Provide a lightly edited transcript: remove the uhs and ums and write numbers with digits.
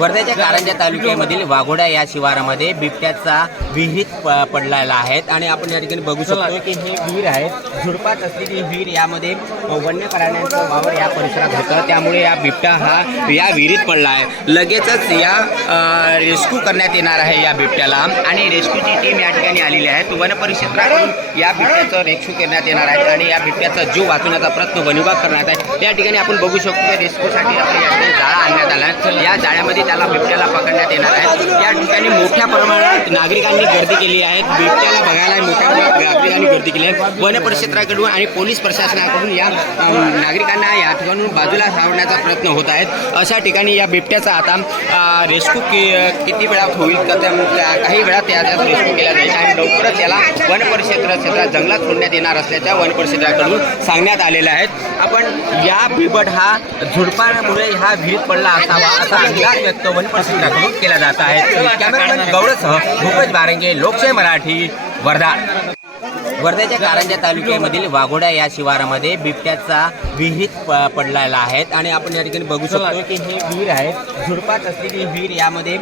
वर्ध्याच्या कारंजा तालुक्यामधील वाघोडा या शिवारामध्ये बिबट्याचा विहीर पडलेला आहे आणि आपण या ठिकाणी बघू शकतो की हे विहीर आहे. झुडपात असलेली विहीर, यामध्ये वन्य प्राण्यांचा वावर या परिसरात होता, त्यामुळे या बिबट्या हा या विहिरीत पडला आहे. लगेचच या रेस्क्यू करण्यात येणार आहे या बिबट्याला आणि रेस्क्यूची टीम या ठिकाणी आलेली आहे. वन परिक्षेत्राकडून या बिबट्याचं रेस्क्यू करण्यात येणार आहे आणि या बिबट्याचा जीव वाचवण्याचा प्रयत्न वनविभाग करण्यात आहे. या ठिकाणी आपण बघू शकतो की रेस्क्यूसाठी आपण या ठिकाणी जाळा आणण्यात आला आहे. या जाळ्यामध्ये त्याला बिबट्याला पकडण्यात येणार आहे. या ठिकाणी मोठ्या प्रमाणात नागरिकांनी गर्दी केली आहे. बिबट्याला बघायला मोठ्या नागरिकांनी गर्दी केली आहे. वन परिक्षेत्राकडून आणि पोलीस प्रशासनाकडून या नागरिकांना या ठिकाणी बाजूला सावरण्याचा प्रयत्न होत आहे. अशा ठिकाणी या बिबट्याचा आता रेस्क्यू किती वेळात होईल तर काही वेळात त्याचा रेस्क्यू केला जाईल आणि लवकरच याला वन परिक्षेत्रात जंगलात सोडण्यात येणार असल्याच्या वन परिक्षेत्राकडून सांगण्यात आलेलं आहे. आपण या बिबट हा झुडपामुळे हा विहिरीत पडला असावा असा अंदाज व्यक्त वन परिक्षेत्राकडून केला जात आहे. कॅमेरामॅन गौडसह भूपेश बारंगे, लोकशाही मराठी, वर्धा. वर्ध्याच्या कारंजा तालुक्यामधील वाघोडा या शिवारामध्ये बिबट्याचा विहीर पडलेला आहे आणि आपण या ठिकाणी बघू शकतो की हे विहीर आहे. झुडपात असलेली विहीर, यामध्ये